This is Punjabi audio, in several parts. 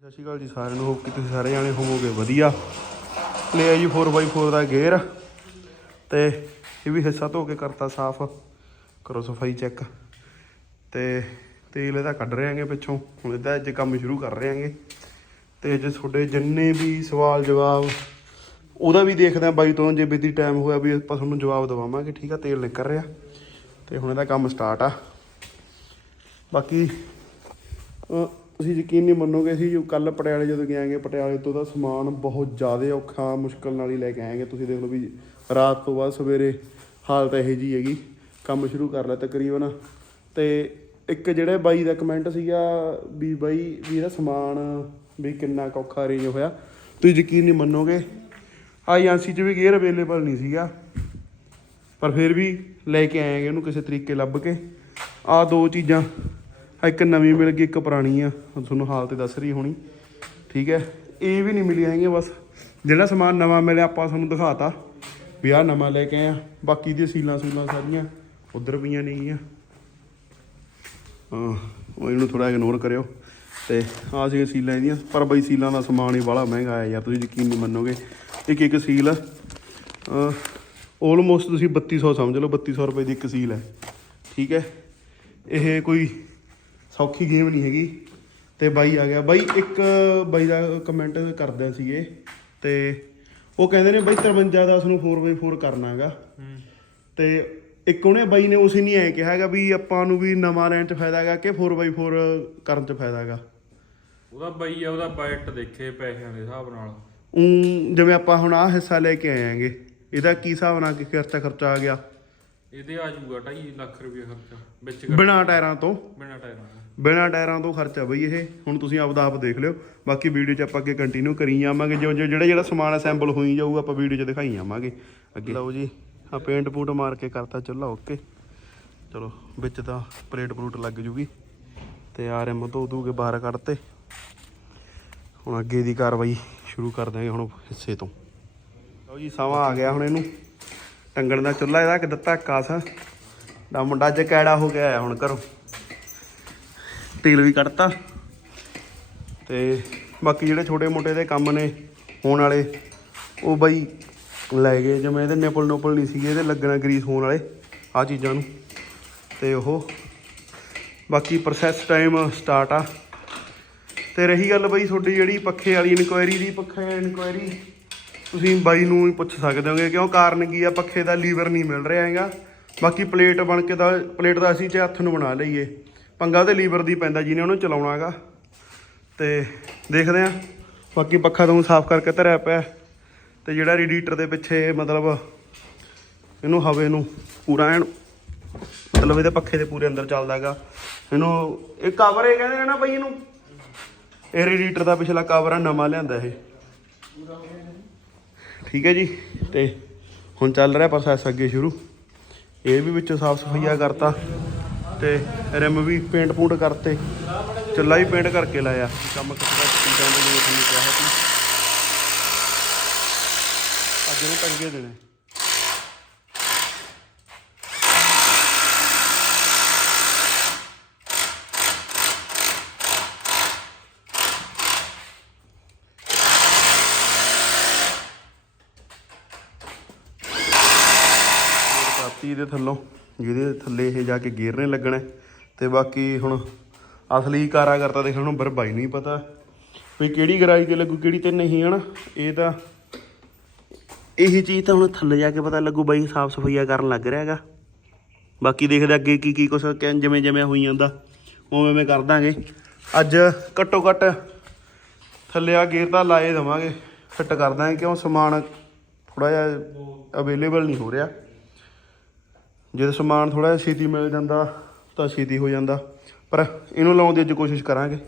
ਸਤਿ ਸ਼੍ਰੀ ਅਕਾਲ ਜੀ ਸਾਰਿਆਂ ਨੂੰ ਹੋਪ ਕਿ ਤੁਸੀਂ ਸਾਰੇ ਜਾਣੇ ਹੋਵੋਗੇ ਵਧੀਆ। ਲੈ ਆਈ ਜੀ 4x4 ਦਾ ਗੇਅਰ ਤੇ ਇਹ ਵੀ ਹਿੱਸਾ ਧੋ ਕੇ ਕਰਤਾ ਸਾਫ਼। ਕਰੋ ਸਫ਼ਾਈ ਚੈੱਕ ਤੇ ਤੇਲ ਇਹਦਾ ਕੱਢ ਰਹੇ ਆਂਗੇ ਪਿੱਛੋਂ। ਹੁਣ ਇਹਦਾ ਅੱਜ ਕੰਮ ਸ਼ੁਰੂ ਕਰ ਰਹੇ ਆਂਗੇ ਤੇ ਜੇ ਤੁਹਾਡੇ ਜਿੰਨੇ ਵੀ ਸਵਾਲ ਜਵਾਬ, ਉਹਦਾ ਵੀ ਦੇਖਦੇ ਆ ਬਾਈ ਤੋਂ, ਜੇ ਬੀਤੀ ਟਾਈਮ ਹੋਇਆ ਵੀ ਆਪਾਂ ਤੁਹਾਨੂੰ ਜਵਾਬ ਦਵਾਵਾਂਗੇ, ਠੀਕ ਆ? ਤੇਲ ਨਿਕਲ ਰਿਹਾ। ਤੇ ਹੁਣ ਇਹਦਾ ਕੰਮ ਸਟਾਰਟ ਆ। ਬਾਕੀ ਤੁਸੀਂ ਯਕੀਨ ਨਹੀਂ ਮੰਨੋਗੇ ਅਸੀਂ ਜੋ ਕੱਲ ਪਟਿਆਲੇ ਜਦੋਂ ਗਏ ਪਟਿਆਲੇ ਤੋਂ ਤਾਂ ਸਮਾਨ ਬਹੁਤ ਜ਼ਿਆਦਾ ਔਖਾ, ਮੁਸ਼ਕਲ ਨਾਲ ਹੀ ਲੈ ਕੇ ਆਏਗੇ। ਤੁਸੀਂ ਦੇਖ ਲਓ ਵੀ ਰਾਤ ਤੋਂ ਬਾਅਦ ਸਵੇਰੇ ਹਾਲਤ ਇਹੋ ਜੀ ਹੈਗੀ, ਕੰਮ ਸ਼ੁਰੂ ਕਰ ਲਿਆ ਤਕਰੀਬਨ। ਤੇ ਇੱਕ ਜਿਹੜੇ ਬਾਈ ਦਾ ਕਮੈਂਟ ਸੀਗਾ ਵੀ ਬਾਈ ਵੀ ਇਹਦਾ ਸਮਾਨ ਵੀ ਕਿੰਨਾ ਕੁ ਔਖਾ ਅਰੇਂਜ ਹੋਇਆ। ਤੁਸੀਂ ਯਕੀਨ ਨਹੀਂ ਮੰਨੋਗੇ ਆ ਏਜੰਸੀ 'ਚ ਵੀ ਗੇਅਰ ਅਵੇਲੇਬਲ ਨਹੀਂ ਸੀਗਾ। ਪਰ ਫਿਰ ਵੀ ਲੈ ਕੇ ਆਏਗੇ ਉਹਨੂੰ ਕਿਸੇ ਤਰੀਕੇ ਲੱਭ ਕੇ। ਆ ਦੋ ਚੀਜ਼ਾਂ ਇੱਕ ਨਵੀਂ ਮਿਲ ਗਈ, ਇੱਕ ਪੁਰਾਣੀ ਆ। ਤੁਹਾਨੂੰ ਹਾਲਤ ਦੱਸ ਰਹੀ ਹੋਣੀ। ਠੀਕ ਹੈ। ਇਹ ਵੀ ਨਹੀਂ ਮਿਲੀਆਂ ਹੈਗੀਆਂ ਬਸ। ਜਿਹੜਾ ਸਮਾਨ ਨਵਾਂ ਮਿਲਿਆ, ਆਪਾਂ ਤੁਹਾਨੂੰ ਦਿਖਾਤਾ। ਵੀ ਆਹ ਨਵਾਂ ਲੈ ਕੇ ਆਇਆ ਬਾਕੀ ਦੀਆਂ ਸੀਲਾਂ ਸੂਲਾਂ ਸਾਰੀਆਂ ਉਧਰ ਪਈਆਂ ਨੇਗੀਆਂ ਹਾਂ, ਉਹ ਇਹਨੂੰ ਥੋੜਾ ਇਗਨੋਰ ਕਰਿਓ। ਤੇ ਆਹ ਸੀ ਸੀਲਾਂ ਇਹਦੀਆਂ। ਪਰ ਬਈ ਸੀਲਾਂ ਦਾ ਸਮਾਨ ਹੀ ਬਾਹਲਾ ਮਹਿੰਗਾ ਆਇਆ ਯਾਰ, ਤੁਸੀਂ ਯਕੀਨ ਨਹੀਂ ਮੰਨੋਗੇ। ਇੱਕ ਇੱਕ ਸੀਲ। ਆਲਮੋਸਟ ਤੁਸੀਂ 3200 ਸਮਝ ਲਓ 3200 ਰੁਪਏ ਦੀ ਇੱਕ ਸੀਲ ਹੈ। ਠੀਕ ਹੈ। ਇਹ ਕੋਈ ਸੌਖੀ ਗੇਮ ਨਹੀਂ ਹੈਗੀ। ਤੇ ਬਾਈ ਆ ਗਿਆ। ਬਾਈ ਇੱਕ ਬਾਈ ਦਾ ਕਮੈਂਟ ਕਰਦੇ ਸੀਗੇ। ਤੇ ਉਹ ਕਹਿੰਦੇ ਨੇ ਬਾਈ 53 ਦਾ ਨੂੰ 4x4 ਕਰਨਾ ਹੈਗਾ ਤੇ ਇੱਕ ਉਹਨੇ ਬਾਈ ਨੇ ਉਸੇ ਨਹੀਂ ਐ ਕਿਹਾ ਹੈਗਾ ਵੀ ਆਪਾਂ ਨੂੰ ਵੀ ਨਵਾਂ ਲੈਣ ਚ ਫਾਇਦਾ ਹੈਗਾ ਕਿ 4x4 ਕਰਨ ਚ ਫਾਇਦਾ ਹੈਗਾ। ਉਹਦਾ ਬਈ ਆ ਉਹਦਾ ਬਜਟ ਦੇਖੇ ਪੈਸਿਆਂ ਦੇ ਹਿਸਾਬ ਨਾਲ। ਉਂ ਜਿਵੇਂ ਆਪਾਂ ਹੁਣ ਆਹ ਹਿੱਸਾ ਲੈ ਕੇ ਆਏ ਆਂਗੇ ਇਹਦਾ ਕੀ ਹਿਸਾਬ ਨਾਲ ਕਿ ਖਰਚਾ ਖਰਚਾ ਆ ਗਿਆ? ਇਹਦੇ ਆ ਜਾਊਗਾ 2.5 ਲੱਖ ਰੁਪਏ ਖਰਚਾ ਵਿੱਚ ਬਿਨਾ ਟਾਇਰਾਂ ਤੋਂ। ਬਿਨਾ ਟਾਇਰਾਂ ਬਿਨਾ ਟਾਇਰਾਂ ਤੋਂ ਖਰਚਾ ਬਈ ਇਹ। ਹੁਣ ਤੁਸੀਂ ਆਪਦਾ ਆਪ ਦੇਖ ਲਿਓ। ਬਾਕੀ ਵੀਡੀਓ 'ਚ ਆਪਾਂ ਅੱਗੇ ਕੰਟੀਨਿਊ ਕਰੀ ਜਾਵਾਂਗੇ। ਜੋ ਜੋ ਜਿਹੜਾ ਜਿਹੜਾ ਸਮਾਨ ਅਸੈਂਬਲ ਹੋਈ ਜਾਊਗਾ ਆਪਾਂ ਵੀਡੀਓ 'ਚ ਦਿਖਾਈ ਜਾਵਾਂਗੇ। ਅੱਗੇ। ਲਓ ਜੀ ਆ ਪੇਂਟ ਪੂਟ ਮਾਰ ਕੇ ਕਰਤਾ ਚੁੱਲਾ ਓਕੇ ਚਲੋ, ਵਿੱਚ ਤਾਂ ਪਲੇਟ ਪਲੂਟ ਲੱਗ ਜੂਗੀ। ਤੇ ਆਰ ਐਮ ਧੋ ਦੂਗੇ ਬਾਹਰ ਕੱਢਤੇ। ਹੁਣ ਅੱਗੇ ਦੀ ਕਾਰਵਾਈ ਸ਼ੁਰੂ ਕਰ ਦਾਂਗੇ ਹੁਣ ਹਿੱਸੇ ਤੋਂ। ਲਓ ਜੀ, ਸਮਾਂ ਆ ਗਿਆ ਹੁਣ ਇਹਨੂੰ। ਟੰਗਣ ਦਾ ਚੁੱਲਾ ਇਹਦਾ ਕਿ ਦਿੱਤਾ ਕਾਸ। ਦਾ ਮੁੰਡਾ ਅੱਜ ਹੋ ਗਿਆ ਹੈ ਹੁਣ ਘਰੋਂ। ਤੇਲ ਵੀ ਕੱਢਤਾ। ਤੇ ਬਾਕੀ ਜਿਹੜੇ ਛੋਟੇ ਮੋਟੇ ਦੇ ਕੰਮ ਨੇ ਹੋਣ ਵਾਲੇ, ਉਹ ਬਾਈ ਲੈ ਗਏ। ਜਿਵੇਂ ਇਹਦੇ ਨਿਪਲ ਨੋਪਲ ਨਹੀਂ ਸੀਗੇ, ਇਹਦੇ ਲੱਗਣਾ ਗਰੀਸ ਹੋਣ ਵਾਲੇ ਆ ਚੀਜ਼ਾਂ ਨੂੰ। ਤੇ ਉਹ ਬਾਕੀ ਪ੍ਰੋਸੈਸ ਟਾਈਮ ਸਟਾਰਟ ਆ। ਤੇ ਰਹੀ ਗੱਲ ਬਈ ਤੁਹਾਡੀ ਜਿਹੜੀ ਪੱਖੇ ਵਾਲੀ ਇਨਕੁਆਇਰੀ ਦੀ, ਪੱਖੇ ਇਨਕੁਆਇਰੀ ਤੁਸੀਂ ਬਾਈ ਨੂੰ ਹੀ ਪੁੱਛ ਸਕਦੇ ਹੋਗੇ, ਕਿਉਂ ਕਾਰਨ ਕੀ ਆ? ਪੱਖੇ ਦਾ ਲੀਵਰ ਨਹੀਂ ਮਿਲ ਰਿਹਾ ਹੈਗਾ। ਬਾਕੀ ਪਲੇਟ ਬਣ ਕੇ ਦਾ ਪਲੇਟ ਦਾ ਅਸੀਂ ਚ ਹੱਥ ਨੂੰ ਬਣਾ ਲਈਏ। ਪੰਗਾ ਤੇ ਲੀਵਰ ਦੀ ਪੈਂਦਾ ਜਿਹਨੇ ਉਹਨੂੰ ਚਲਾਉਣਾ ਹੈਗਾ। ਤੇ ਦੇਖਦੇ ਆ ਬਾਕੀ ਪੱਖਾ ਤੋਂ ਸਾਫ਼ ਕਰਕੇ ਧਰਿਆ ਪਿਆ ਤੇ ਜਿਹੜਾ ਰੇਡੀਏਟਰ ਦੇ ਪਿੱਛੇ ਮਤਲਬ ਇਹਨੂੰ ਹਵੇ ਨੂੰ ਪੂਰਾ ਐਨ ਮਤਲਬ ਇਹਦੇ ਪੱਖੇ ਦੇ ਪੂਰੇ ਅੰਦਰ ਚੱਲਦਾ ਹੈਗਾ। ਇਹਨੂੰ ਇਹ ਕਵਰ ਇਹ ਕਹਿੰਦੇ ਨੇ ਨਾ ਬਈ ਇਹਨੂੰ। ਇਹ ਰੇਡੀਏਟਰ ਦਾ ਪਿਛਲਾ ਕਵਰ ਆ, ਨਵਾਂ ਲਿਆਂਦਾ ਇਹ। ਠੀਕ ਹੈ ਜੀ। ਤੇ ਹੁਣ ਚੱਲ ਰਿਹਾ ਪ੍ਰੋਸੈਸ ਅੱਗੇ ਸ਼ੁਰੂ। ਇਹ ਵੀ ਵਿੱਚੋਂ ਸਾਫ਼ ਸਫਾਈਆ ਕਰਤਾ। ਤੇ ਰਿਮ ਵੀ ਪੇਂਟ ਪੂੰਟ ਕਰਤੇ ਚੁੱਲਾ ਵੀ ਪੇਂਟ ਕਰਕੇ ਲਾਇਆ। ਕੰਮ ਕਿੱਥੇ ਚੀਜ਼ਾਂ ਦੇ ਜਿਵੇਂ ਤੁਹਾਨੂੰ ਕਿਹਾ ਸੀ। ਅੱਜ ਨੂੰ ਟੰਗੇ ਦੇਣੇ। ਪਾਤੀ ਇਹਦੇ ਥੱਲੋਂ। ਜਿਹਦੇ ਥੱਲੇ ਇਹ ਜਾ ਕੇ ਗੇਰਨੇ ਲੱਗਣਾ ਹੈ। ਤੇ ਬਾਕੀ ਹੁਣ ਅਸਲੀ ਕਾਰਾਗਰ ਤਾਂ ਦੇਖਣ ਨੂੰ ਬਰਬਾਈ ਨਹੀਂ ਪਤਾ। ਵੀ ਕਿਹੜੀ ਗਰਾਈ ਤੇ ਲੱਗੂ, ਕਿਹੜੀ ਤੇ ਨਹੀਂ, ਹਨਾ? ਇਹ ਤਾਂ ਇਹੀ ਚੀਜ਼ ਤਾਂ ਹੁਣ ਥੱਲੇ ਜਾ ਕੇ ਪਤਾ ਲੱਗੂ ਬਾਈ, ਸਾਫ਼ ਸਫਾਈਆ ਕਰਨ ਲੱਗ ਰਿਹਾ ਹੈਗਾ। ਬਾਕੀ ਦੇਖਦੇ ਅੱਗੇ ਕੀ ਕੀ ਕੁਛ ਕਹਿ- ਜਿਵੇਂ ਜਿਵੇਂ ਹੋਈ ਜਾਂਦਾ, ਉਵੇਂ ਉਵੇਂ ਕਰ ਦਾਂਗੇ। ਅੱਜ ਘੱਟੋ ਘੱਟ ਥੱਲੇ ਆ ਗੇਰ ਤਾਂ ਲਾਏ ਦਵਾਂਗੇ। ਫਿੱਟ ਕਰ ਦਾਂਗੇ, ਕਿਉਂ ਸਮਾਨ ਥੋੜਾ ਜਿਹਾ ਅਵੇਲੇਬਲ ਨਹੀਂ ਹੋ ਰਿਹਾ। ਜੇ ਸਮਾਨ ਥੋੜਾ ਜਿਹਾ ਛੇਤੀ ਮਿਲ ਜਾਂਦਾ, ਤਾਂ ਛੇਤੀ ਹੋ ਜਾਂਦਾ। ਪਰ ਇਹਨੂੰ ਲਾਉਣ ਦੀ ਅੱਜ ਕੋਸ਼ਿਸ਼ ਕਰਾਂਗੇ।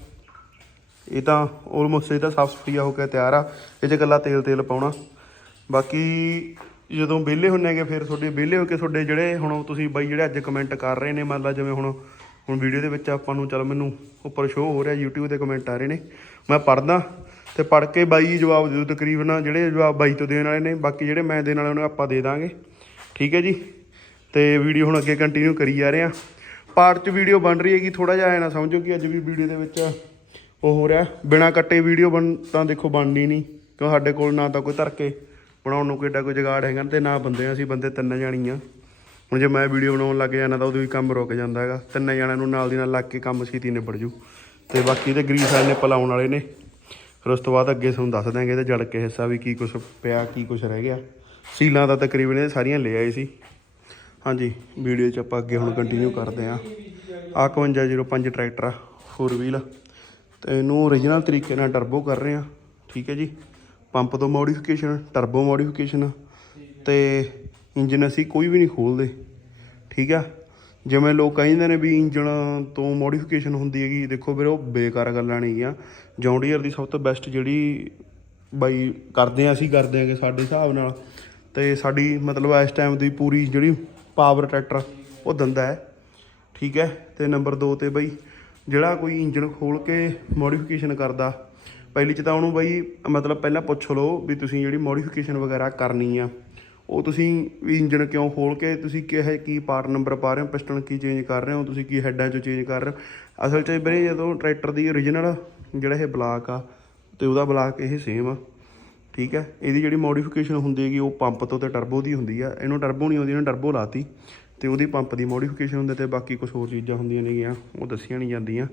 ਇਹ ਤਾਂ ਆਲਮੋਸਟ ਇਹ ਤਾਂ ਸਾਫ਼ ਸਫਾਈਆ ਹੋ ਕੇ ਤਿਆਰ ਆ। ਇਹ 'ਚ ਇਕੱਲਾ ਤੇਲ ਤੇਲ ਪਾਉਣਾ। ਬਾਕੀ ਜਦੋਂ ਵਿਹਲੇ ਹੁੰਨੇਗੇ ਫਿਰ ਤੁਹਾਡੇ ਵਿਹਲੇ ਹੋ ਕੇ ਤੁਹਾਡੇ ਜਿਹੜੇ ਹੁਣ ਤੁਸੀਂ ਬਾਈ ਜਿਹੜੇ ਅੱਜ ਕਮੈਂਟ ਕਰ ਰਹੇ ਨੇ, ਮੰਨ ਲਾ ਜਿਵੇਂ ਹੁਣ ਹੁਣ ਵੀਡੀਓ ਦੇ ਵਿੱਚ ਆਪਾਂ ਨੂੰ ਚੱਲ ਮੈਨੂੰ ਉੱਪਰ ਸ਼ੋਅ ਹੋ ਰਿਹਾ, YouTube ਤੇ ਕਮੈਂਟ ਆ ਰਹੇ ਨੇ। ਮੈਂ ਪੜਦਾ ਤੇ ਪੜ ਕੇ ਬਾਈ ਜਵਾਬ ਦਿਓ ਤਕਰੀਬਨ, ਜਿਹੜੇ ਜਵਾਬ ਬਾਈ ਤੋਂ ਦੇਣ ਵਾਲੇ ਨੇ। ਬਾਕੀ ਜਿਹੜੇ ਮੈਂ ਦੇਣ ਵਾਲੇ, ਉਹਨੂੰ ਆਪਾਂ ਦੇ ਦਾਂਗੇ। ਠੀਕ ਹੈ ਜੀ? ਤੇ ਵੀਡੀਓ ਹੁਣ ਅੱਗੇ ਕੰਟੀਨਿਊ ਕਰੀ ਜਾ ਰਹੇ ਆ ਪਾਰਟ 'ਚ ਵੀਡੀਓ ਬਣ ਰਹੀ ਹੈਗੀ ਥੋੜਾ ਜਿਹਾ ਐ ਨਾ ਸਮਝੋ ਕਿ ਅੱਜ ਵੀ ਵੀਡੀਓ ਦੇ ਵਿੱਚ ਉਹ ਹੋ ਰਿਹਾ। ਬਿਨਾ ਕੱਟੇ ਵੀਡੀਓ ਬਣ ਤਾਂ ਦੇਖੋ ਬਣਨੀ ਨਹੀਂ। ਕਿਉਂ ਸਾਡੇ ਕੋਲ ਨਾ ਤਾਂ ਕੋਈ ਧਰਕੇ ਬਣਾਉਣ ਨੂੰ ਕੋਈ ਕੋਈ ਜਗਾੜ ਹੈਗਾ ਤੇ ਨਾ ਬੰਦੇ ਆ, ਅਸੀਂ ਬੰਦੇ ਤਿੰਨ ਜਾਣੀਆਂ। ਹੁਣ ਜੇ ਮੈਂ ਵੀਡੀਓ ਬਣਾਉਣ ਲੱਗ ਜਾਣਾ ਤਾਂ ਉਦੋਂ ਵੀ ਕੰਮ ਰੁਕ ਜਾਂਦਾ ਹੈਗਾ। ਤਿੰਨ ਜਣਿਆਂ ਨੂੰ ਨਾਲ ਦੀ ਨਾਲ ਲੱਗ ਕੇ ਕੰਮ ਛੇਤੀ ਨਿਬੜ ਜੂ। ਤੇ ਬਾਕੀ ਤੇ ਗਰੀਸ ਵਾਲੇ ਨੇ ਪਲਾਉਣ ਵਾਲੇ ਨੇ। ਫਿਰ ਉਸ ਤੋਂ ਬਾਅਦ ਅੱਗੇ ਤੁਹਾਨੂੰ ਦੱਸ ਦਾਂਗੇ ਤੇ ਜੜ ਕੇ ਹਿੱਸਾ ਵੀ ਕੀ ਕੁਝ ਪਿਆ ਕੀ ਕੁਝ ਰਹਿ ਗਿਆ। ਸੀਲਾਂ ਤਾਂ ਤਕਰੀਬਨ ਇਹ ਸਾਰੀਆਂ ਲੈ ਆਏ ਸੀ। ਹਾਂਜੀ, ਵੀਡੀਓ 'ਚ ਆਪਾਂ ਅੱਗੇ ਹੁਣ ਕੰਟੀਨਿਊ ਕਰਦੇ ਆਂ ਆ 5105 ਟਰੈਕਟਰ ਆ 4 ਵੀਲ ਤੇ ਇਹਨੂੰ ਓਰੀਜਨਲ ਤਰੀਕੇ ਨਾਲ ਟਰਬੋ ਕਰ ਰਹੇ ਆ ਠੀਕ ਹੈ ਜੀ। ਪੰਪ ਤੋਂ ਮੋਡੀਫਿਕੇਸ਼ਨ ਟਰਬੋ ਮੋਡੀਫਿਕੇਸ਼ਨ ਤੇ ਇੰਜਨ ਅਸੀਂ ਕੋਈ ਵੀ ਨਹੀਂ ਖੋਲਦੇ, ਠੀਕ ਆ। ਜਿਵੇਂ ਲੋਕ ਕਹਿੰਦੇ ਨੇ ਵੀ ਇੰਜਣ ਤੋਂ ਮੋਡੀਫਿਕੇਸ਼ਨ ਹੁੰਦੀ ਹੈਗੀ, ਦੇਖੋ ਵੀਰੇ ਉਹ ਬੇਕਾਰ ਗੱਲਾਂ ਨਹੀਂ ਆ ਜੌਂਡੀਅਰ ਦੀ ਸਭ ਤੋਂ ਬੈਸਟ ਜਿਹੜੀ ਬਾਈ ਕਰਦੇ ਆ ਅਸੀਂ, ਕਰਦੇ ਆਂਗੇ ਸਾਡੇ ਹਿਸਾਬ ਨਾਲ। ਤੇ ਸਾਡੀ ਮਤਲਬ ਇਸ ਟਾਈਮ ਦੀ ਪੂਰੀ ਜਿਹੜੀ ਪਾਵਰ ਟਰੈਕਟਰ, ਉਹ ਦਿੰਦਾ ਹੈ। ਠੀਕ ਹੈ, ਤੇ ਨੰਬਰ 2 ਤੇ ਬਈ, ਜਿਹੜਾ ਕੋਈ ਇੰਜਨ ਖੋਲ ਕੇ ਮੋਡੀਫਿਕੇਸ਼ਨ ਕਰਦਾ, ਪਹਿਲੀ ਚ ਤਾਂ ਉਹਨੂੰ ਬਈ, ਮਤਲਬ ਪਹਿਲਾਂ ਪੁੱਛ ਲਓ ਵੀ ਤੁਸੀਂ ਜਿਹੜੀ ਮੋਡੀਫਿਕੇਸ਼ਨ ਵਗੈਰਾ ਕਰਨੀ ਆ, ਉਹ ਤੁਸੀਂ ਵੀ ਇੰਜਨ ਕਿਉਂ ਖੋਲ ਕੇ, ਤੁਸੀਂ ਕਿਹੇ ਕੀ ਪਾਰਟ ਨੰਬਰ ਪਾ ਰਹੇ ਹੋ ਪਿਸਟਨ ਕੀ ਚੇਂਜ ਕਰ ਰਹੇ ਹੋ, ਤੁਸੀਂ ਕੀ ਹੈਡਾਂ ਚੋਂ ਚੇਂਜ ਕਰ ਰਹੇ ਹੋ। ਅਸਲ 'ਚ ਵੀਰੇ ਜਦੋਂ ਟਰੈਕਟਰ ਦੀ ਓਰੀਜਨਲ ਜਿਹੜਾ ਇਹ ਬਲਾਕ ਆ, ਤੇ ਉਹਦਾ ਬਲਾਕ ਇਹ ਸੇਮ ਆ। ਠੀਕ ਹੈ? ਇਹਦੀ ਜਿਹੜੀ ਮੋਡੀਫਿਕੇਸ਼ਨ ਹੁੰਦੀ ਹੈਗੀ, ਉਹ ਪੰਪ ਤੋਂ ਤੇ ਟਰਬੋ ਦੀ ਹੁੰਦੀ ਆ। ਇਹਨੂੰ ਟਰਬੋ ਨਹੀਂ ਆਉਂਦੀ, ਇਹਨੂੰ ਟਰਬੋ ਲਾਤੀ ਤੇ ਉਹਦੀ ਪੰਪ ਦੀ ਮੋਡੀਫਿਕੇਸ਼ਨ ਹੁੰਦੀ ਤੇ ਬਾਕੀ ਕੁਝ ਹੋਰ ਚੀਜ਼ਾਂ ਹੁੰਦੀਆਂ ਨੇਗੀਆਂ, ਉਹ ਦੱਸੀਆਂ ਨਹੀਂ ਜਾਂਦੀਆਂ।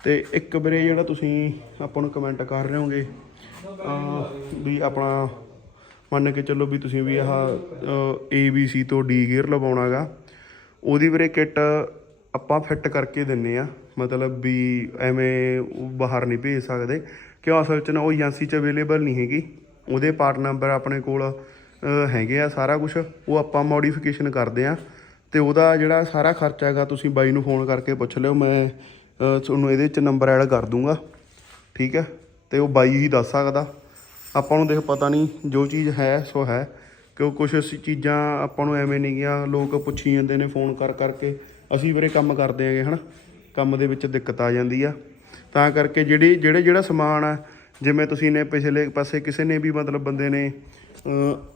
ਤੇ ਇੱਕ ਵੀਰੇ ਜਿਹੜਾ ਤੁਸੀਂ ਆਪਾਂ ਨੂੰ ਕਮੈਂਟ ਕਰ ਰਹੇ ਹੋਗੇ ਵੀ ਆਪਣਾ ਮੰਨ ਕੇ ਚੱਲੋ ਵੀ ਤੁਸੀਂ ਵੀ ਆਹ ਏ ਬੀ ਸੀ ਤੋਂ ਡੀ ਗੇਅਰ ਲਵਾਉਣਾਗਾ, ਉਹਦੀ ਵੀਰੇ ਕਿੱਟ ਆਪਾਂ ਫਿੱਟ ਕਰਕੇ ਦਿੰਨੇ ਆ। ਮਤਲਬ ਵੀ ਐਵੇਂ ਉਹ ਬਾਹਰ ਨਹੀਂ ਭੇਜ ਸਕਦੇ, ਕਿਉਂ? ਅਸਲ 'ਚ ਨਾ ਉਹ ਏਜੰਸੀ 'ਚ ਅਵੇਲੇਬਲ ਨਹੀਂ ਹੈਗੀ। ਉਹਦੇ ਪਾਰਟ ਨੰਬਰ ਆਪਣੇ ਕੋਲ ਹੈਗੇ ਆ ਸਾਰਾ ਕੁਝ ਉਹ ਆਪਾਂ ਮੋਡੀਫਿਕੇਸ਼ਨ ਕਰਦੇ ਆ। ਤੇ ਉਹਦਾ ਜਿਹੜਾ ਸਾਰਾ ਖਰਚਾ ਹੈਗਾ, ਤੁਸੀਂ ਬਾਈ ਨੂੰ ਫੋਨ ਕਰਕੇ ਪੁੱਛ ਲਿਓ, ਮੈਂ ਤੁਹਾਨੂੰ ਇਹਦੇ 'ਚ ਨੰਬਰ ਐਡ ਕਰ ਦੂੰਗਾ। ਠੀਕ ਹੈ ਤੇ ਉਹ ਬਾਈ ਹੀ ਦੱਸ ਸਕਦਾ। ਆਪਾਂ ਨੂੰ ਦੇਖ, ਪਤਾ ਨਹੀਂ ਜੋ ਚੀਜ਼ ਹੈ, ਸੋ ਹੈ। ਕਿਉਂ ਕੁਝ ਅਸੀਂ ਚੀਜ਼ਾਂ ਆਪਾਂ ਨੂੰ ਐਵੇਂ ਨਹੀਂ ਗਿਆ, ਲੋਕ ਪੁੱਛੀ ਜਾਂਦੇ ਨੇ ਫੋਨ ਕਰ ਕਰਕੇ। ਅਸੀਂ ਵੀਰੇ ਕੰਮ ਕਰਦੇ ਆਂਗੇ ਹਨਾ? ਕੰਮ ਦੇ ਵਿੱਚ ਦਿੱਕਤ ਆ ਜਾਂਦੀ ਆ। ਤਾਂ ਕਰਕੇ ਜਿਹੜੀ, ਜਿਹੜੇ, ਜਿਹੜਾ ਸਮਾਨ ਆ ਜਿਵੇਂ ਤੁਸੀਂ ਨੇ ਪਿਛਲੇ ਪਾਸੇ ਕਿਸੇ ਨੇ ਵੀ ਮਤਲਬ ਬੰਦੇ ਨੇ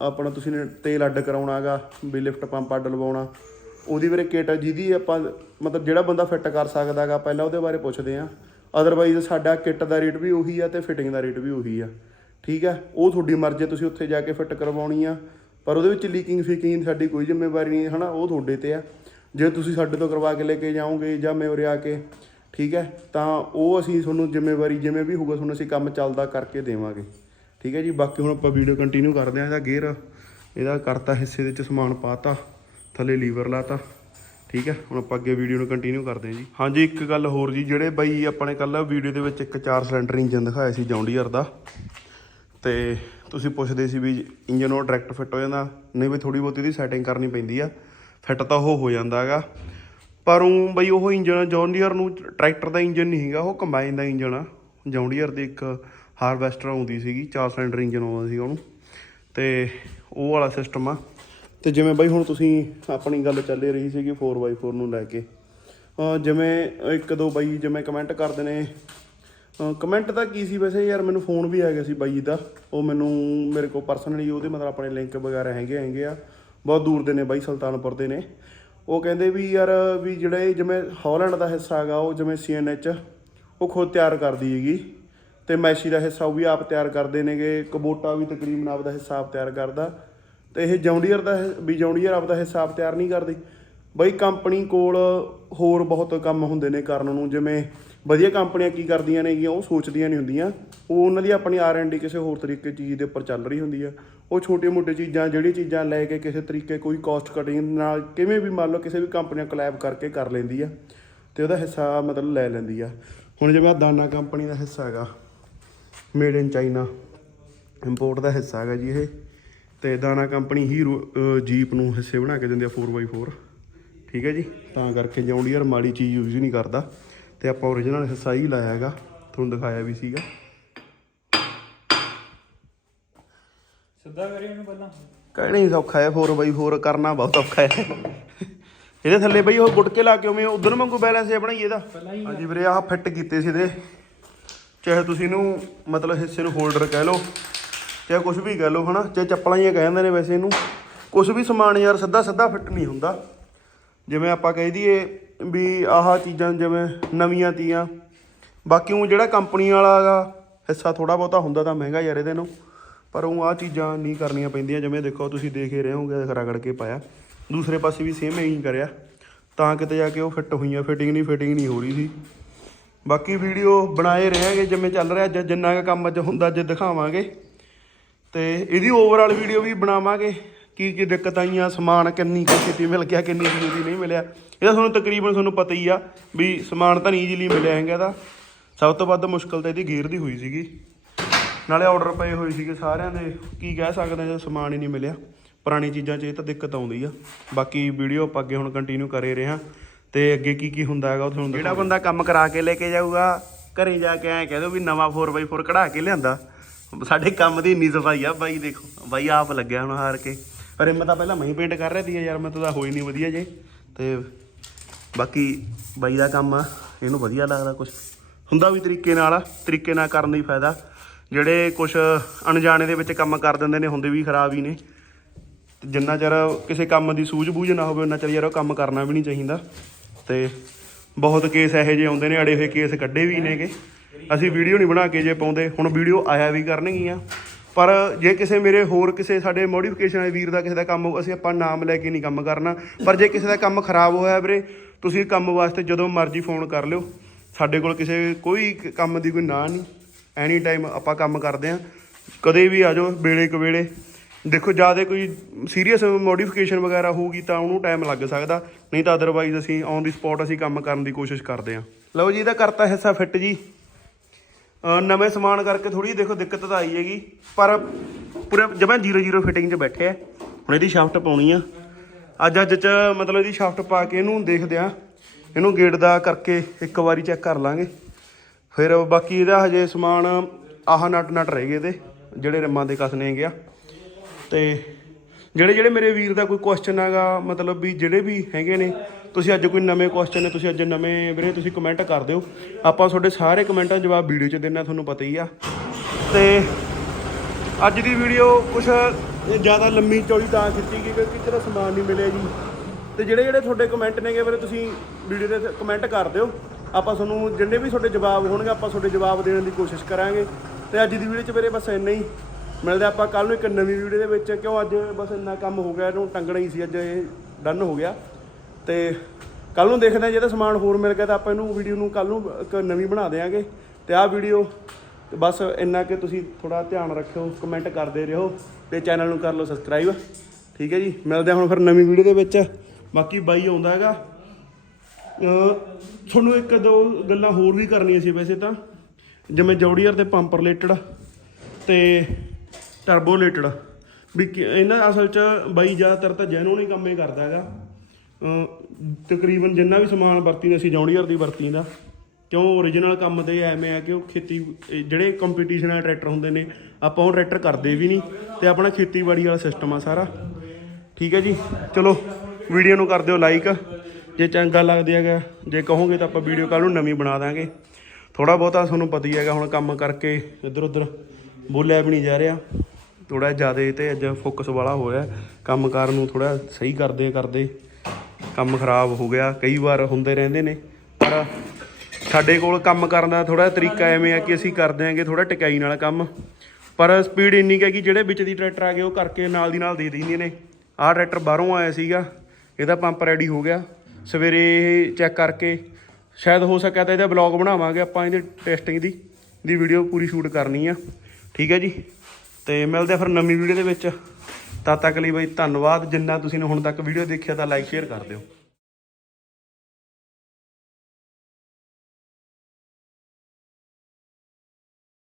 ਆਪਣਾ ਤੁਸੀਂ ਨੇ ਤੇਲ ਅੱਡ ਕਰਾਉਣਾਗਾ ਵੀ ਲਿਫਟ ਪੰਪ ਅੱਡ ਲਵਾਉਣਾ, ਉਹਦੀ ਵੀਰੇ ਕਿਟ ਜਿਹਦੀ ਆਪਾਂ ਮਤਲਬ ਜਿਹੜਾ ਬੰਦਾ ਫਿੱਟ ਕਰ ਸਕਦਾਗਾ ਪਹਿਲਾਂ ਉਹਦੇ ਬਾਰੇ ਪੁੱਛਦੇ ਆ ਅਦਰਵਾਈਜ਼ ਸਾਡਾ ਕਿੱਟ ਦਾ ਰੇਟ ਵੀ ਉਹੀ ਆ ਤੇ ਫਿਟਿੰਗ ਦਾ ਰੇਟ ਵੀ ਉਹੀ ਆ। ਠੀਕ ਆ? ਉਹ ਤੁਹਾਡੀ ਮਰਜ਼ੀ ਤੁਸੀਂ ਉੱਥੇ ਜਾ ਕੇ ਫਿੱਟ ਕਰਵਾਉਣੀ ਆ, ਪਰ ਉਹਦੇ ਵਿੱਚ ਲੀਕਿੰਗ ਫੀਕਿੰਗ ਸਾਡੀ ਕੋਈ ਜ਼ਿੰਮੇਵਾਰੀ ਨਹੀਂ, ਹਨਾ? ਉਹ ਤੁਹਾਡੇ ਤੇ ਆ। ਜੇ ਤੁਸੀਂ ਸਾਡੇ ਤੋਂ ਕਰਵਾ ਕੇ ਲੈ ਕੇ ਜਾਓਗੇ ਜਾਂ ਮੈਂ ਉਰੇ ਆ ਕੇ ਠੀਕ ਹੈ? ਤਾਂ ਉਹ ਅਸੀਂ ਤੁਹਾਨੂੰ ਜ਼ਿੰਮੇਵਾਰੀ ਜਿਵੇਂ ਵੀ ਹੋਊਗਾ, ਤੁਹਾਨੂੰ ਅਸੀਂ ਕੰਮ ਚੱਲਦਾ ਕਰਕੇ ਦੇਵਾਂਗੇ। ਠੀਕ ਹੈ ਜੀ? ਬਾਕੀ ਹੁਣ ਆਪਾਂ ਵੀਡੀਓ ਕੰਟੀਨਿਊ ਕਰਦੇ ਹਾਂ ਇਹਦਾ ਗੇਅਰ ਇਹਦਾ ਕਰਤਾ ਹਿੱਸੇ ਦੇ ਵਿੱਚ ਸਮਾਨ ਪਾਤਾ, ਥੱਲੇ ਲੀਵਰ ਲਾਤਾ। ਠੀਕ ਹੈ? ਹੁਣ ਆਪਾਂ ਅੱਗੇ ਵੀਡੀਓ ਨੂੰ ਕੰਟੀਨਿਊ ਕਰਦੇ ਹਾਂ ਜੀ। ਹਾਂਜੀ, ਇੱਕ ਗੱਲ ਹੋਰ ਜੀ, ਜਿਹੜੇ ਬਾਈ ਆਪਣੇ ਕੱਲ ਵੀਡੀਓ ਦੇ ਵਿੱਚ ਇੱਕ 4 ਸਿਲੰਡਰ ਇੰਜਨ ਦਿਖਾਇਆ ਸੀ ਜੌਂਡੀਅਰ ਦਾ। ਤੇ ਤੁਸੀਂ ਪੁੱਛਦੇ ਸੀ ਵੀ ਇੰਜਨ ਉਹ ਡਾਇਰੈਕਟ ਫਿੱਟ ਹੋ ਜਾਂਦਾ, ਨਹੀਂ ਵੀ ਥੋੜੀ ਬਹੁਤੀ ਦੀ ਸੈਟਿੰਗ ਕਰਨੀ ਪੈਂਦੀ ਆ। ਫਿੱਟ ਤਾਂ ਉਹ ਹੋ ਜਾਂਦਾ ਹੈਗਾ। ਪਰ ਉਹ ਬਈ ਉਹ ਇੰਜਨ ਜੌਂਡੀਅਰ ਨੂੰ ਟਰੈਕਟਰ ਦਾ ਇੰਜਨ ਨਹੀਂ ਹੈਗਾ ਉਹ ਕੰਬਾਈਨ ਦਾ ਇੰਜਨ ਆ। ਜੌਂਡੀਅਰ ਦੀ ਇੱਕ ਹਾਰਵੈਸਟਰ ਆਉਂਦੀ ਸੀਗੀ 4 ਸਿਲੰਡਰ ਇੰਜਨ ਆਉਂਦਾ ਸੀ ਉਹਨੂੰ। ਤੇ ਉਹ ਵਾਲਾ ਸਿਸਟਮ ਆ। ਤੇ ਜਿਵੇਂ ਬਈ ਹੁਣ ਤੁਸੀਂ ਆਪਣੀ ਗੱਲ ਚੱਲੇ ਰਹੀ ਸੀਗੀ 4x4 ਨੂੰ ਲੈ ਕੇ ਜਿਵੇਂ ਇੱਕ ਦੋ ਬਾਈ ਜਿਵੇਂ ਕਮੈਂਟ ਕਰਦੇ ਨੇ ਕਮੈਂਟ ਤਾਂ ਕੀ ਸੀ ਵੈਸੇ ਯਾਰ, ਮੈਨੂੰ ਫੋਨ ਵੀ ਆ ਗਿਆ ਸੀ ਬਾਈ ਦਾ। ਉਹ ਮੈਨੂੰ ਮੇਰੇ ਕੋਲ ਪਰਸਨਲੀ ਉਹਦੇ ਮਤਲਬ ਆਪਣੇ ਲਿੰਕ ਵਗੈਰਾ ਹੈਗੇ ਹੈਗੇ ਆ। ਬਹੁਤ ਦੂਰ ਦੇ ਨੇ ਬਾਈ, ਸੁਲਤਾਨਪੁਰ ਦੇ ਨੇ। ਉਹ ਕਹਿੰਦੇ ਵੀ ਯਾਰ ਵੀ ਜਿਹੜੇ ਜਿਵੇਂ ਹਾਲੈਂਡ ਦਾ ਹਿੱਸਾ ਹੈਗਾ, ਉਹ ਜਿਵੇਂ ਸੀਐਨਐਚ ਉਹ ਖੁਦ ਤਿਆਰ ਕਰਦੀ ਹੈਗੀ ਤੇ ਮੈਸ਼ੀ ਦਾ ਹਿੱਸਾ ਉਹ ਵੀ ਆਪ ਤਿਆਰ ਕਰਦੇ ਨੇਗੇ, ਕਬੋਟਾ ਵੀ ਤਕਰੀਬਨ ਆਪਦਾ ਹਿੱਸਾ ਆਪ ਤਿਆਰ ਕਰਦਾ ਤੇ ਇਹ ਜੌਂਡੀਅਰ ਦਾ ਵੀ ਜੌਂਡੀਅਰ ਆਪਦਾ ਹਿੱਸਾ ਆਪ ਤਿਆਰ ਨਹੀਂ ਕਰਦੀ। ਬਈ ਕੰਪਨੀ ਕੋਲ ਹੋਰ ਬਹੁਤ ਕੰਮ ਹੁੰਦੇ ਨੇ ਕਰਨ ਨੂੰ, ਜਿਵੇਂ ਵਧੀਆ ਕੰਪਨੀਆਂ ਕੀ ਕਰਦੀਆਂ ਨੇਗੀਆਂ, ਉਹ ਸੋਚਦੀਆਂ ਨਹੀਂ ਹੁੰਦੀਆਂ। ਉਹ ਉਹਨਾਂ ਦੀ ਆਪਣੀ ਆਰ ਐੱਨ ਡੀ ਕਿਸੇ ਹੋਰ ਤਰੀਕੇ, ਚੀਜ਼ ਦੇ ਉੱਪਰ ਚੱਲ ਰਹੀ ਹੁੰਦੀ ਆ। ਉਹ ਛੋਟੇ ਮੋਟੀਆਂ ਚੀਜ਼ਾਂ ਜਿਹੜੀ ਚੀਜ਼ਾਂ ਲੈ ਕੇ ਕਿਸੇ ਤਰੀਕੇ ਕੋਈ ਕਾਸਟ ਕਟਿੰਗ ਨਾਲ ਕਿਵੇਂ ਵੀ ਮੰਨ ਲਓ ਕਿਸੇ ਵੀ ਕੰਪਨੀ ਨਾਲ ਕੋਲੈਬ ਕਰਕੇ ਕਰ ਲੈਂਦੀ ਆ ਤੇ ਉਹਦਾ ਹਿੱਸਾ ਮਤਲਬ ਲੈ ਲੈਂਦੀ ਆ। ਹੁਣ ਜਿਵੇਂ ਆਹ ਦਾਨਾ ਕੰਪਨੀ ਦਾ ਹਿੱਸਾ ਹੈਗਾ ਮੇਡ ਇਨ ਚਾਈਨਾ ਇੰਪੋਰਟ ਦਾ ਹਿੱਸਾ ਹੈਗਾ ਜੀ ਇਹ। ਤੇ ਦਾਣਾ ਕੰਪਨੀ ਹੀਰੋ ਜੀਪ ਨੂੰ ਹਿੱਸੇ ਬਣਾ ਕੇ ਦਿੰਦੇ ਆ 4x4 ਠੀਕ ਹੈ ਜੀ? ਤਾਂ ਕਰਕੇ ਜੌਂਡੀਅਰ ਮਾੜੀ ਚੀਜ਼ ਯੂਜ਼ ਨਹੀਂ ਕਰਦਾ। ਤੇ ਆਪਾਂ ਓਰੀਜਨਲ ਹਿੱਸਾ ਹੀ ਲਾਇਆ ਹੈਗਾ, ਤੁਹਾਨੂੰ ਦਿਖਾਇਆ ਵੀ ਸੀਗਾ। ਸਿੱਧਾ ਕਰੀ ਇਹਨੂੰ ਪਹਿਲਾਂ। ਕਹਿਣਾ ਹੀ ਸੌਖਾ ਹੈ 4x4 ਕਰਨਾ ਬਹੁਤ ਔਖਾ ਹੈ। ਇਹਦੇ ਥੱਲੇ ਬਈ ਉਹ ਗੁੱਟ ਕੇ ਲਾ ਕੇ ਉਵੇਂ ਉਧਰ ਵਾਂਗੂ ਬੈਲੈਂਸ ਹੈ ਬਣਾਈ ਇਹਦਾ। ਹਾਂਜੀ ਵੀਰੇ ਆਹ ਫਿੱਟ ਕੀਤੇ ਸੀ ਇਹਦੇ। ਚਾਹੇ ਤੁਸੀਂ ਇਹਨੂੰ ਮਤਲਬ ਹਿੱਸੇ ਨੂੰ ਹੋਲਡਰ ਕਹਿ ਲਓ ਚਾਹੇ ਕੁਝ ਵੀ ਕਹਿ ਲਓ ਹਨਾ? ਚਾਹੇ ਚੱਪਲਾਂ ਹੀ ਕਹਿੰਦੇ ਨੇ ਵੈਸੇ ਇਹਨੂੰ। ਕੁਝ ਵੀ ਸਮਾਨ ਯਾਰ ਸਿੱਧਾ ਸਿੱਧਾ ਫਿੱਟ ਨਹੀਂ ਹੁੰਦਾ। ਜਿਵੇਂ ਆਪਾਂ ਕਹਿ ਦਈਏ ਵੀ ਆਹ ਚੀਜ਼ਾਂ ਜਿਵੇਂ ਨਵੀਆਂ ਤੀਆਂ। ਬਾਕੀ ਉਹ ਜਿਹੜਾ ਕੰਪਨੀ ਵਾਲਾ ਹਿੱਸਾ ਥੋੜਾ ਬਹੁਤਾ ਹੁੰਦਾ ਤਾਂ ਮਹਿੰਗਾ ਯਾਰ ਇਹਦੇ ਨੂੰ ਪਰ ਉਹ ਆ ਚੀਜ਼ਾਂ ਨਹੀਂ ਕਰਨੀਆਂ ਪੈਂਦੀਆਂ, ਜਿਵੇਂ ਦੇਖੋ ਤੁਸੀਂ ਦੇਖ ਹੀ ਰਹੇ ਹੋਗੇ ਰਗੜ ਕੇ ਪਾਇਆ। ਦੂਸਰੇ ਪਾਸੇ ਵੀ ਸੇਮ ਇਹੀ ਕਰਿਆ। ਤਾਂ ਕਿਤੇ ਜਾ ਕੇ ਉਹ ਫਿੱਟ ਹੋਈਆਂ ਫਿਟਿੰਗ ਨਹੀਂ ਫਿਟਿੰਗ ਨਹੀਂ ਹੋ ਰਹੀ ਸੀ। ਬਾਕੀ ਵੀਡੀਓ ਬਣਾਏ ਰਹਾਂਗੇ, ਜਿਵੇਂ ਚੱਲ ਰਿਹਾ ਅੱਜ ਜਿੰਨਾ ਕੁ ਕੰਮ ਅੱਜ ਹੁੰਦਾ, ਅੱਜ ਦਿਖਾਵਾਂਗੇ। ਤੇ ਇਹਦੀ ਓਵਰਆਲ ਵੀਡੀਓ ਵੀ ਬਣਾਵਾਂਗੇ। ਕੀ ਕੀ ਦਿੱਕਤ ਆਈਆਂ, ਸਮਾਨ ਕਿੰਨੀ ਕੁ ਛੇਤੀ ਮਿਲ ਗਿਆ, ਕਿੰਨੀ ਜਲਦੀ ਨਹੀਂ ਮਿਲਿਆ। ਇਹਦਾ ਤੁਹਾਨੂੰ ਤਕਰੀਬਨ ਤੁਹਾਨੂੰ ਪਤਾ ਹੀ ਆ ਵੀ ਸਮਾਨ ਤਾਂ ਨਹੀਂ ਈਜ਼ੀਲੀ ਮਿਲਿਆ ਹੈਗਾ ਇਹਦਾ। ਸਭ ਤੋਂ ਵੱਧ ਮੁਸ਼ਕਲ ਤਾਂ ਇਹਦੀ ਗੇਅਰ ਦੀ ਹੋਈ ਸੀਗੀ। ਨਾਲੇ ਆਰਡਰ ਪਏ ਹੋਏ ਸੀਗੇ ਸਾਰਿਆਂ ਦੇ। ਕੀ ਕਹਿ ਸਕਦੇ ਹਾਂ ਜੇ ਸਮਾਨ ਹੀ ਨਹੀਂ ਮਿਲਿਆ। ਪੁਰਾਣੀ ਚੀਜ਼ਾਂ 'ਚ ਇਹ ਤਾਂ ਦਿੱਕਤ ਆਉਂਦੀ ਆ। ਬਾਕੀ ਵੀਡੀਓ ਆਪਾਂ ਅੱਗੇ ਹੁਣ ਕੰਟੀਨਿਊ ਕਰੇ ਰਹੇ ਹਾਂ। ਤੇ ਅੱਗੇ ਕੀ ਕੀ ਹੁੰਦਾ ਹੈਗਾ ਉਹ ਤੁਹਾਨੂੰ ਜਿਹੜਾ ਬੰਦਾ ਕੰਮ ਕਰਾ ਕੇ ਲੈ ਕੇ ਜਾਊਗਾ ਘਰੇ ਜਾ ਕੇ ਐਂ ਕਹਿ ਦੋ ਵੀ ਨਵਾਂ 4x4 ਕਢਾ ਕੇ ਲਿਆਂਦਾ। ਸਾਡੇ ਕੰਮ ਦੀ ਇੰਨੀ ਸਫ਼ਾਈ ਆ ਬਾਈ ਦੇਖੋ ਬਾਈ ਆਪ ਲੱਗਿਆ ਹੁਣ ਹਾਰ ਕੇ। ਪਰ ਮੈਂ ਤਾਂ ਪਹਿਲਾਂ ਮੈਂ ਹੀ ਪੇਂਟ ਕਰ ਰਿਹਾ ਸੀ ਯਾਰ ਮੈਂ ਤਾਂ ਹੋਈ ਨਹੀਂ ਵਧੀਆ ਜੇ। ਤੇ ਬਾਕੀ ਬਾਈ ਦਾ ਕੰਮ ਆ ਇਹਨੂੰ ਵਧੀਆ ਲੱਗਦਾ ਕੁਝ ਹੁੰਦਾ ਵੀ ਤਰੀਕੇ ਨਾਲ ਆ ਤਰੀਕੇ ਨਾਲ ਕਰਨ ਦਾ ਹੀ ਫਾਇਦਾ। ਜਿਹੜੇ ਕੁਝ ਅਣਜਾਣੇ ਦੇ ਵਿੱਚ ਕੰਮ ਕਰ ਦਿੰਦੇ ਨੇ, ਹੁੰਦੇ ਵੀ ਖਰਾਬ ਹੀ ਨੇ। ਤੇ ਜਿੰਨਾ ਚਿਰ ਕਿਸੇ ਕੰਮ ਦੀ ਸੂਝ-ਬੂਝ ਨਾ ਹੋਵੇ ਉਹਨਾਂ ਚਿਰ ਯਾਰ ਉਹ ਕੰਮ ਕਰਨਾ ਵੀ ਨਹੀਂ ਚਾਹੀਦਾ। ਤੇ ਬਹੁਤ ਕੇਸ ਇਹੋ ਜਿਹੇ ਆਉਂਦੇ ਨੇ ਅੜੇ ਹੋਏ ਕੇਸ ਕੱਢੇ ਵੀ ਨੇਗੇ। ਅਸੀਂ ਵੀਡੀਓ ਨਹੀਂ ਬਣਾ ਕੇ ਜੇ ਪਾਉਂਦੇ, ਹੁਣ ਵੀਡੀਓ ਆਇਆ ਵੀ ਕਰਨਗੀਆਂ। ਪਰ ਜੇ ਕਿਸੇ ਮੇਰੇ ਹੋਰ ਕਿਸੇ ਸਾਡੇ ਮੋਡੀਫਿਕੇਸ਼ਨ ਵਾਲੇ ਵੀਰ ਦਾ ਕਿਸੇ ਦਾ ਕੰਮ ਅਸੀਂ ਆਪਾਂ ਨਾਮ ਲੈ ਕੇ ਨਹੀਂ ਕੰਮ ਕਰਨਾ। ਪਰ ਜੇ ਕਿਸੇ ਦਾ ਕੰਮ ਖਰਾਬ ਹੋਇਆ ਵੀਰੇ, ਤੁਸੀਂ ਕੰਮ ਵਾਸਤੇ ਜਦੋਂ ਮਰਜ਼ੀ ਫੋਨ ਕਰ ਲਿਓ। ਸਾਡੇ ਕੋਲ ਕਿਸੇ ਕੋਈ ਕੰਮ ਦੀ ਕੋਈ ਨਾ ਨਹੀਂ। ਐਨੀ ਟਾਈਮ ਆਪਾਂ ਕੰਮ ਕਰਦੇ ਆ ਕਦੇ ਵੀ ਆ ਜਾਓ ਵੇਲੇ ਕੁ ਵੇਲੇ ਦੇਖੋ, ਜ਼ਿਆਦਾ ਕੋਈ ਸੀਰੀਅਸ ਮੋਡੀਫਿਕੇਸ਼ਨ ਵਗੈਰਾ ਹੋਊਗੀ ਤਾਂ ਉਹਨੂੰ ਟਾਈਮ ਲੱਗ ਸਕਦਾ, ਨਹੀਂ ਤਾਂ ਅਦਰਵਾਈਜ਼ ਅਸੀਂ ਔਨ ਦੀ ਸਪੌਟ ਅਸੀਂ ਕੰਮ ਕਰਨ ਦੀ ਕੋਸ਼ਿਸ਼ ਕਰਦੇ ਆ ਲਓ ਜੀ, ਇਹਦਾ ਕਰਤਾ ਹਿੱਸਾ ਫਿੱਟ ਜੀ। ਨਵੇਂ ਸਮਾਨ ਕਰਕੇ ਥੋੜੀ ਦੇਖੋ ਦਿੱਕਤ ਤਾਂ ਆਈ ਹੈਗੀ, ਪਰ ਪੂਰੇ ਜਮਾਂ 00 ਫਿਟਿੰਗ 'ਚ ਬੈਠੇ ਆ। ਹੁਣ ਇਹਦੀ ਸ਼ਾਫਟ ਪਾਉਣੀ ਆ। ਅੱਜ ਅੱਜ 'ਚ ਮਤਲਬ ਇਹਦੀ ਸ਼ਾਫਟ ਪਾ ਕੇ ਇਹਨੂੰ ਦੇਖਦੇ ਆ ਇਹਨੂੰ ਗੇਟ ਦਾ ਕਰਕੇ ਇੱਕ ਵਾਰੀ ਚੈੱਕ ਕਰ ਲਾਂਗੇ। ਫਿਰ ਬਾਕੀ ਇਹਦਾ ਹਜੇ ਸਮਾਨ ਆਹ ਨਟ ਨਟ ਰਹਿ ਗਏ ਇਹਦੇ, ਜਿਹੜੇ ਰਿਮਾਂ ਦੇ ਕਸਨੇ ਗਿਆ ਤੇ ਜਿਹੜੇ ਜਿਹੜੇ ਮੇਰੇ ਵੀਰ ਦਾ ਕੋਈ ਕੁਐਸਚਨ ਹੈਗਾ, ਮਤਲਬ ਵੀ ਜਿਹੜੇ ਵੀ ਹੈਗੇ ਨੇ, ਤੁਸੀਂ ਅੱਜ ਕੋਈ ਨਵੇਂ ਕੁਐਸਚਨ ਨੇ ਤੁਸੀਂ ਅੱਜ ਨਵੇਂ ਵੀਰੇ, ਤੁਸੀਂ ਕਮੈਂਟ ਕਰ ਦਿਓ। ਆਪਾਂ ਤੁਹਾਡੇ ਸਾਰੇ ਕਮੈਂਟਾਂ ਜਵਾਬ ਵੀਡੀਓ 'ਚ ਦੇਣਾ ਤੁਹਾਨੂੰ ਪਤਾ ਹੀ ਆ। ਤੇ ਅੱਜ ਦੀ ਵੀਡੀਓ ਕੁਛ ਜ਼ਿਆਦਾ ਲੰਮੀ ਚੌੜੀ ਤਾਂ ਖਿੱਚੀ ਗਈ, ਕਿਉਂਕਿ ਤੇਰਾ ਸਮਾਨ ਨਹੀਂ ਮਿਲਿਆ ਜੀ। ਤੇ ਜਿਹੜੇ ਜਿਹੜੇ ਤੁਹਾਡੇ ਕਮੈਂਟ ਨੇਗੇ ਵੀਰੇ, ਤੁਸੀਂ ਵੀਡੀਓ ਦੇ ਕਮੈਂਟ ਕਰ ਦਿਓ। ਆਪਾਂ ਤੁਹਾਨੂੰ ਜਿੰਨੇ ਵੀ ਤੁਹਾਡੇ ਜਵਾਬ ਹੋਣਗੇ, ਆਪਾਂ ਤੁਹਾਡੇ ਜਵਾਬ ਦੇਣ ਦੀ ਕੋਸ਼ਿਸ਼ ਕਰਾਂਗੇ। ਤੇ ਅੱਜ ਦੀ ਵੀਡੀਓ 'ਚ ਵੀਰੇ ਬਸ ਇੰਨਾ ਹੀ। ਮਿਲਦੇ ਆਪਾਂ ਕੱਲ ਨੂੰ ਇੱਕ ਨਵੀਂ ਵੀਡੀਓ ਦੇ ਵਿੱਚ। ਕਿਉਂ ਅੱਜ ਬਸ ਇੰਨਾ ਕੰਮ ਹੋ ਗਿਆ, ਇਹਨੂੰ ਟੰਗਣਾ ਹੀ ਸੀ, ਅੱਜ ਇਹ ਡਨ ਹੋ ਗਿਆ। ਤੇ ਕੱਲ ਨੂੰ ਦੇਖਦੇ ਹਾਂ, ਜੇ ਤਾਂ ਸਮਾਨ ਹੋਰ ਮਿਲ ਗਿਆ ਤਾਂ ਆਪਾਂ ਇਹਨੂੰ ਵੀਡੀਓ ਨੂੰ ਕੱਲ ਨੂੰ ਇੱਕ ਨਵੀਂ ਬਣਾ ਦੇਵਾਂਗੇ ਤੇ ਆਹ ਵੀਡੀਓ ਤੇ ਬਸ ਇੰਨਾ ਕਿ ਤੁਸੀਂ ਥੋੜਾ ਧਿਆਨ ਰੱਖਿਓ ਕਮੈਂਟ ਕਰਦੇ ਰਹੋ ਤੇ ਚੈਨਲ ਨੂੰ ਕਰ ਲਓ ਸਬਸਕ੍ਰਾਈਬ ਠੀਕ ਹੈ ਜੀ, ਮਿਲਦੇ ਹਾਂ ਹੁਣ ਫਿਰ ਨਵੀਂ ਵੀਡੀਓ ਦੇ ਵਿੱਚ। ਬਾਕੀ ਬਾਈ ਆਉਂਦਾ ਹੈਗਾ। ਤੁਹਾਨੂੰ ਇੱਕ ਦੋ ਗੱਲਾਂ ਹੋਰ ਵੀ ਕਰਨੀਆਂ ਸੀ ਵੈਸੇ ਤਾਂ। ਜਿਵੇਂ ਜੌੜੀਅਰ ਤੇ ਪੰਪ ਰਿਲੇਟਡ ਤੇ ਟਰਬੋ ਰਿਲੇਟਡ ਵੀ ਇਹਨਾਂ ਅਸਲ 'ਚ ਬਾਈ ਜ਼ਿਆਦਾਤਰ ਤਾਂ ਜੈਨੂਨ ਹੀ ਕੰਮ ਹੀ ਕਰਦਾ ਹੈਗਾ। ਤਕਰੀਬਨ ਜਿੰਨਾ ਵੀ ਸਮਾਨ ਵਰਤੀਦਾ ਅਸੀਂ ਜੌਂਡੀਅਰ ਦੀ ਵਰਤੀ ਵਰਤੀਦਾ। ਕਿਉਂ ਓਰੀਜਨਲ ਕੰਮ ਤੇ ਐਵੇਂ ਆ ਕਿ ਉਹ ਖੇਤੀ ਜਿਹੜੇ ਕੰਪੀਟੀਸ਼ਨ ਵਾਲੇ ਟਰੈਕਟਰ ਹੁੰਦੇ ਨੇ, ਆਪਾਂ ਉਹ ਟਰੈਕਟਰ ਕਰਦੇ ਵੀ ਨਹੀਂ ਤੇ ਆਪਣਾ ਖੇਤੀਬਾੜੀ ਵਾਲਾ ਸਿਸਟਮ ਆ ਸਾਰਾ। ਠੀਕ ਹੈ ਜੀ, ਚਲੋ ਵੀਡੀਓ ਨੂੰ ਕਰ ਦਿਓ ਲਾਈਕ ਜੇ ਚੰਗਾ ਲੱਗਦਾ ਹੈਗਾ, ਜੇ ਕਹੋਗੇ ਤਾਂ ਆਪਾਂ ਵੀਡੀਓ ਕੱਲ ਨੂੰ ਨਵੀਂ ਬਣਾ ਦਾਂਗੇ। ਥੋੜਾ ਬਹੁਤਾ ਤੁਹਾਨੂੰ ਪਤਾ ਹੀ ਹੈਗਾ, ਹੁਣ ਕੰਮ ਕਰਕੇ ਇੱਧਰ ਉੱਧਰ ਬੋਲਿਆ ਵੀ ਨਹੀਂ ਜਾ ਰਿਹਾ। ਥੋੜਾ ਜ਼ਿਆਦਾ ਤੇ ਅੱਜ ਫੋਕਸ ਵਾਲਾ ਹੋਇਆ ਕੰਮ ਕਾਰ ਨੂੰ ਥੋੜਾ ਸਹੀ ਕਰਦੇ ਕਰਦੇ ਕੰਮ ਖਰਾਬ ਹੋ ਗਿਆ। ਕਈ ਵਾਰ ਹੁੰਦੇ ਰਹਿੰਦੇ ਨੇ, ਪਰ ਸਾਡੇ ਕੋਲ ਕੰਮ ਕਰਨ ਦਾ ਥੋੜਾ ਤਰੀਕਾ ਐਵੇਂ ਆ ਕਿ ਅਸੀਂ ਕਰਦੇ ਆਂਗੇ ਥੋੜਾ ਟਿਕਾਈ ਨਾਲ ਕੰਮ। ਪਰ ਸਪੀਡ ਇੰਨੀ ਕੁ ਹੈ ਕਿ ਜਿਹੜੇ ਵਿੱਚ ਦੀ ਟਰੈਕਟਰ ਆ ਗਏ, ਉਹ ਕਰਕੇ ਨਾਲ ਦੀ ਨਾਲ ਦੇ ਦਿੰਦੇ ਨੇ। ਆਹ ਟਰੈਕਟਰ ਬਾਹਰੋਂ ਆਇਆ ਸੀਗਾ, ਇਹਦਾ ਪੰਪ ਰੈਡੀ ਹੋ ਗਿਆ। ਸਵੇਰੇ ਇਹ ਚੈੱਕ ਕਰਕੇ ਸ਼ਾਇਦ ਹੋ ਸਕਿਆ ਤਾਂ ਇਹਦਾ ਬਲੌਗ ਬਣਾਵਾਂਗੇ ਆਪਾਂ ਇਹਦੇ ਟੈਸਟਿੰਗ ਦੀ ਦੀ ਵੀਡੀਓ ਪੂਰੀ ਸ਼ੂਟ ਕਰਨੀ ਆ। ਠੀਕ ਹੈ ਜੀ? ਤੇ ਮਿਲਦੇ ਆ ਫਿਰ ਨਵੀਂ ਵੀਡੀਓ ਦੇ ਵਿੱਚ। ਤਦ ਤੱਕ ਲਈ ਬਈ ਧੰਨਵਾਦ। ਜਿੰਨਾ ਤੁਸੀਂ ਨੇ ਹੁਣ ਤੱਕ ਵੀਡੀਓ ਦੇਖਿਆ ਤਾਂ ਲਾਈਕ ਸ਼ੇਅਰ ਕਰ ਦਿਓ।